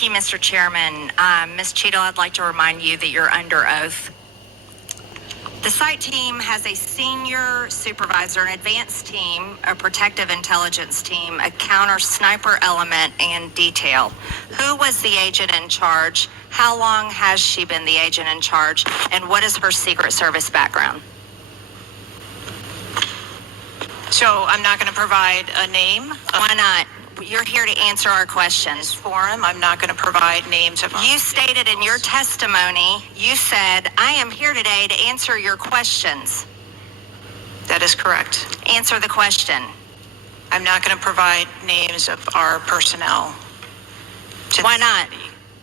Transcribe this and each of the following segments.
Thank you, Mr. Chairman. Ms. Cheatle, I'd like to remind you that you're under oath. The site team has a senior supervisor, an advanced team, a protective intelligence team, a counter sniper element, and detail. Who was the agent in charge? How long has she been the agent in charge? And what is her Secret Service background? So I'm not going to provide a name. Why not? You're here to answer our questions. Forum. I'm not going to provide names of. You stated in your testimony, you said, I am here today to answer your questions. That is correct. Answer the question. I'm not going to provide names of our personnel. Why not?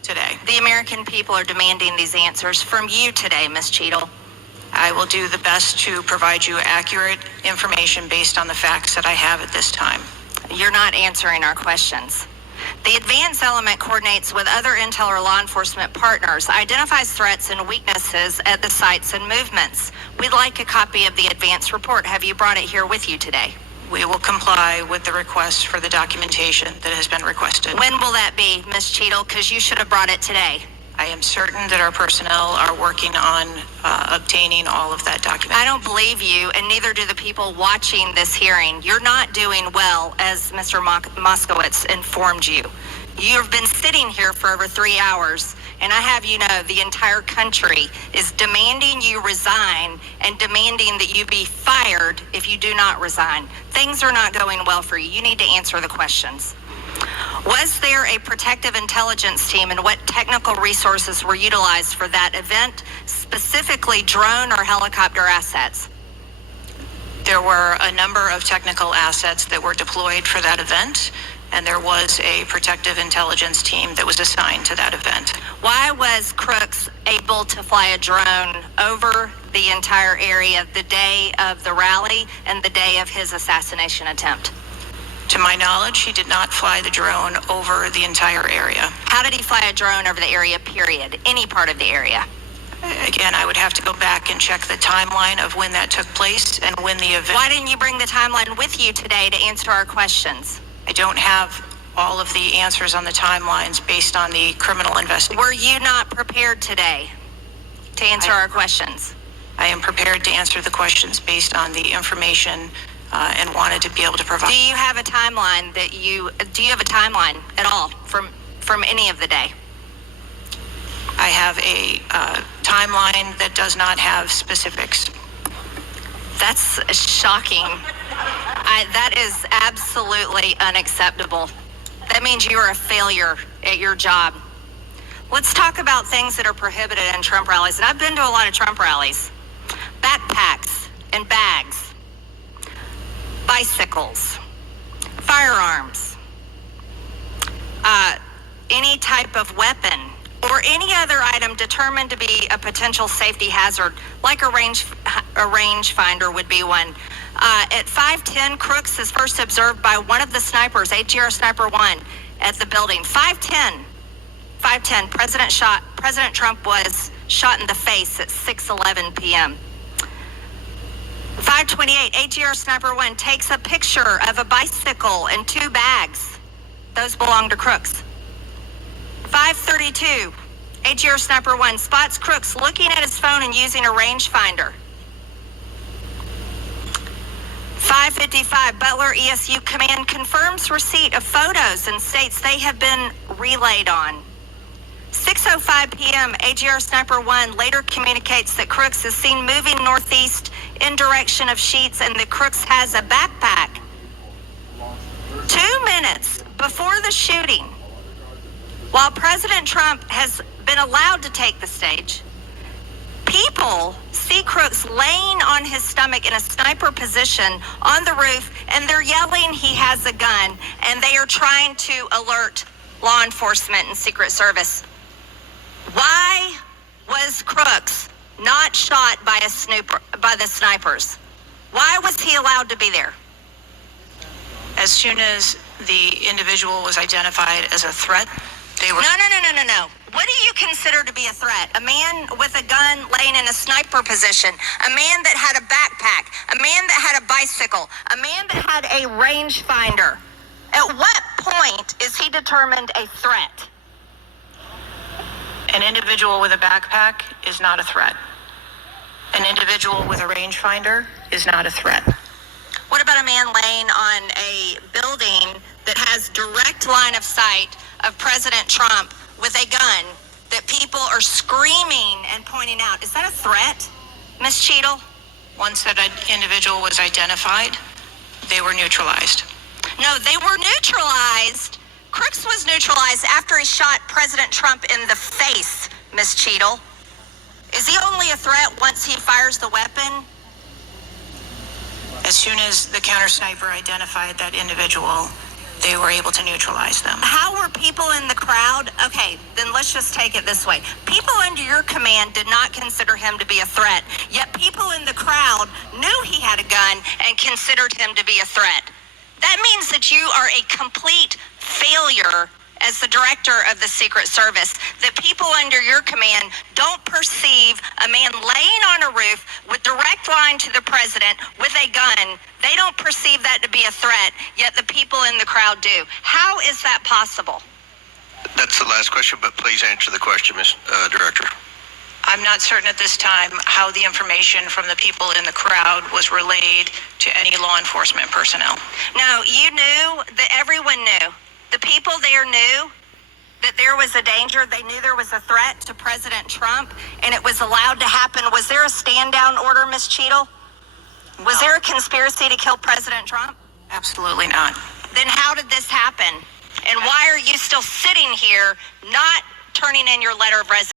Today. The American people are demanding these answers from you today, Ms. Cheatle. I will do the best to provide you accurate information based on the facts that I have at this time. You're not answering our questions. The advance element coordinates with other intel or law enforcement partners, identifies threats and weaknesses at the sites and movements. We'd like a copy of the advance report. Have you brought it here with you today? We will comply with the request for the documentation that has been requested. When will that be, Ms. Cheatle? Because you should have brought it today. I am certain that our personnel are working on obtaining all of that document. I don't believe you, and neither do the people watching this hearing. You're not doing well, as Mr. Moskowitz informed you. You've been sitting here for over 3 hours, and I have you know the entire country is demanding you resign and demanding that you be fired if you do not resign. Things are not going well for you. You need to answer the questions. Was there a protective intelligence team, and what technical resources were utilized for that event, specifically drone or helicopter assets? There were a number of technical assets that were deployed for that event, and there was a protective intelligence team that was assigned to that event. Why was Crooks able to fly a drone over the entire area the day of the rally and the day of his assassination attempt? To my knowledge, he did not fly the drone over the entire area. How did he fly a drone over the area, period? Any part of the area? Again, I would have to go back and check the timeline of when that took place and when the event. Why didn't you bring the timeline with you today to answer our questions? I don't have all of the answers on the timelines based on the criminal investigation. Were you not prepared today to answer our questions? I am prepared to answer the questions based on the information and wanted to be able to provide. Do you have a timeline do you have a timeline at all from any of the day? I have a timeline that does not have specifics. That's shocking. That is absolutely unacceptable. That means you are a failure at your job. Let's talk about things that are prohibited in Trump rallies. And I've been to a lot of Trump rallies. Backpacks and bags. Bicycles, firearms, any type of weapon, or any other item determined to be a potential safety hazard, like a rangefinder would be one. At 5:10, Crooks is first observed by one of the snipers, ATR Sniper 1, at the building. 5:10, President Trump was shot in the face at 6:11 p.m. 5:28, ATR Sniper 1 takes a picture of a bicycle and 2 bags. Those belong to Crooks. 5:32, ATR Sniper 1 spots Crooks looking at his phone and using a rangefinder. 5:55, Butler ESU Command confirms receipt of photos and states they have been relayed on. 6:05 p.m., AGR Sniper 1 later communicates that Crooks is seen moving northeast in direction of Sheets and that Crooks has a backpack. 2 minutes before the shooting, while President Trump has been allowed to take the stage, people see Crooks laying on his stomach in a sniper position on the roof, and they're yelling he has a gun, and they are trying to alert law enforcement and Secret Service. Why was Crooks not shot by the snipers? Why was he allowed to be there? As soon as the individual was identified as a threat, they were... No. What do you consider to be a threat? A man with a gun laying in a sniper position, a man that had a backpack, a man that had a bicycle, a man that had a rangefinder. At what point is he determined a threat? An individual with a backpack is not a threat. An individual with a rangefinder is not a threat. What about a man laying on a building that has direct line of sight of President Trump with a gun that people are screaming and pointing out? Is that a threat, Ms. Cheatle? Once that individual was identified, they were neutralized. No, they were neutralized. Crooks was neutralized after he shot President Trump in the face, Ms. Cheatle. Is he only a threat once he fires the weapon? As soon as the counter sniper identified that individual, they were able to neutralize them. How were people in the crowd? Okay, then let's just take it this way. People under your command did not consider him to be a threat, yet people in the crowd knew he had a gun and considered him to be a threat. That means that you are a complete failure as the director of the Secret Service, that people under your command don't perceive a man laying on a roof with direct line to the president with a gun. They don't perceive that to be a threat, yet the people in the crowd do. How is that possible? That's the last question, but please answer the question, Ms. Director. I'm not certain at this time how the information from the people in the crowd was relayed to any law enforcement personnel. No, you knew that everyone knew. The people there knew that there was a danger. They knew there was a threat to President Trump, and it was allowed to happen. Was there a stand-down order, Ms. Cheatle? Was there a conspiracy to kill President Trump? Absolutely not. Then how did this happen? And why are you still sitting here not turning in your letter of resignation?